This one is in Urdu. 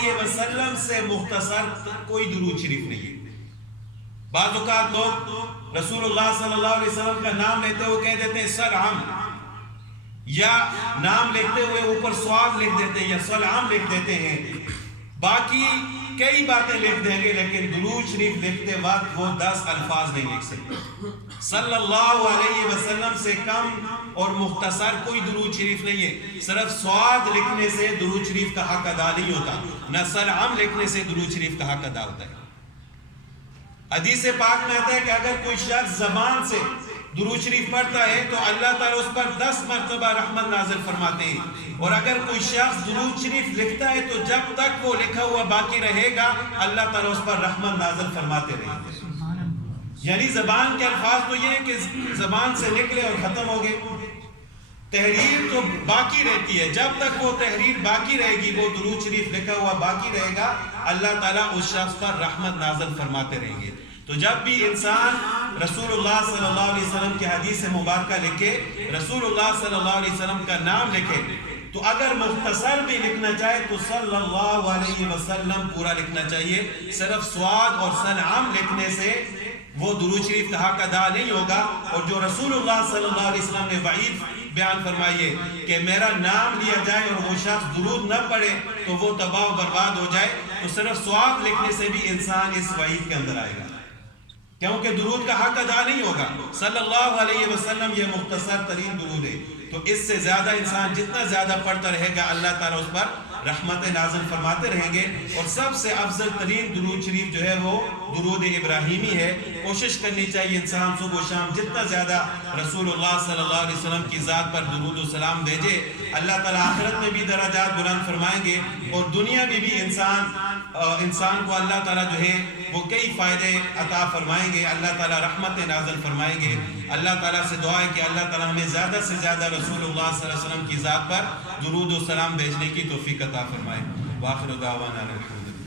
علیہ وسلم سے مختصر کوئی درود شریف نہیں ہے۔ بعض اوقات لوگ رسول اللہ صلی اللہ علیہ وسلم کا نام لیتے ہوئے کہہ دیتے ہیں سلام، یا نام لکھتے ہوئے اوپر سواد لکھ دیتے ہیں یا سلام لکھ دیتے ہیں، باقی کئی باتیں لکھ دیں گے، لیکن درود شریف لکھتے وقت وہ 10 الفاظ نہیں لکھ سکتے۔ صلی اللہ علیہ وسلم سے کم اور مختصر کوئی درود شریف نہیں ہے۔ صرف سواد لکھنے سے درود شریف کا حق ادا نہیں ہوتا، نہ سلام لکھنے سے درود شریف کا حق ادا ہوتا ہے۔ حدیث پاک میں آتا ہے کہ اگر کوئی شخص زبان سے درود شریف پڑھتا ہے تو اللہ تعالیٰ اس پر 10 مرتبہ رحمت نازل فرماتے ہیں، اور اگر کوئی شخص درود شریف لکھتا ہے تو جب تک وہ لکھا ہوا باقی رہے گا اللہ تعالیٰ اس پر رحمت نازل فرماتے رہیں گے۔ یعنی زبان کے الفاظ تو یہ ہے کہ زبان سے نکلے اور ختم ہو گئے، تحریر تو باقی رہتی ہے، جب تک وہ تحریر باقی رہے گی، وہ درود شریف لکھا ہوا باقی رہے گا، اللہ تعالیٰ اس شخص پر رحمت نازل فرماتے رہیں گے۔ تو جب بھی انسان رسول اللہ صلی اللہ علیہ وسلم کی حدیث مبارکہ لکھے، رسول اللہ صلی اللہ علیہ وسلم کا نام لکھے، تو اگر مختصر بھی لکھنا چاہے تو صلی اللہ علیہ وسلم پورا لکھنا چاہیے۔ صرف سواد اور سلام لکھنے سے وہ درود شریف کا حق ادا نہیں ہوگا، اور جو رسول اللہ صلی اللہ علیہ وسلم نے وعید بیان فرمائیے کہ میرا نام لیا جائے اور وہ شخص درود نہ پڑھے تو وہ تباہ و برباد ہو جائے، تو صرف سواد لکھنے سے بھی انسان اس وعید کے اندر آئے گا، کیونکہ درود کا حق ادا نہیں ہوگا۔ صلی اللہ علیہ وسلم یہ مختصر ترین درود ہے، تو اس سے زیادہ انسان جتنا زیادہ پڑھتا رہے گا اللہ تعالیٰ اس پر رحمت نازل فرماتے رہیں گے۔ اور سب سے افضل ترین درود شریف جو ہے وہ درود ابراہیمی ہے۔ کوشش کرنی چاہیے انسان صبح و شام جتنا زیادہ رسول اللہ صلی اللہ علیہ وسلم کی ذات پر درود و سلام بھیجے، اللہ تعالیٰ آخرت میں بھی درجات بلند فرمائیں گے، اور دنیا میں بھی انسان کو اللہ تعالیٰ جو ہے وہ کئی فائدے عطا فرمائیں گے، اللہ تعالیٰ رحمت نازل فرمائیں گے۔ اللہ تعالیٰ سے دعا ہے کہ اللہ تعالیٰ ہمیں زیادہ سے زیادہ رسول اللہ صلی اللہ علیہ وسلم کی ذات پر درود و سلام بھیجنے کی توفیق عطا فرمائے۔ وآخر دعوانا الحمد للہ۔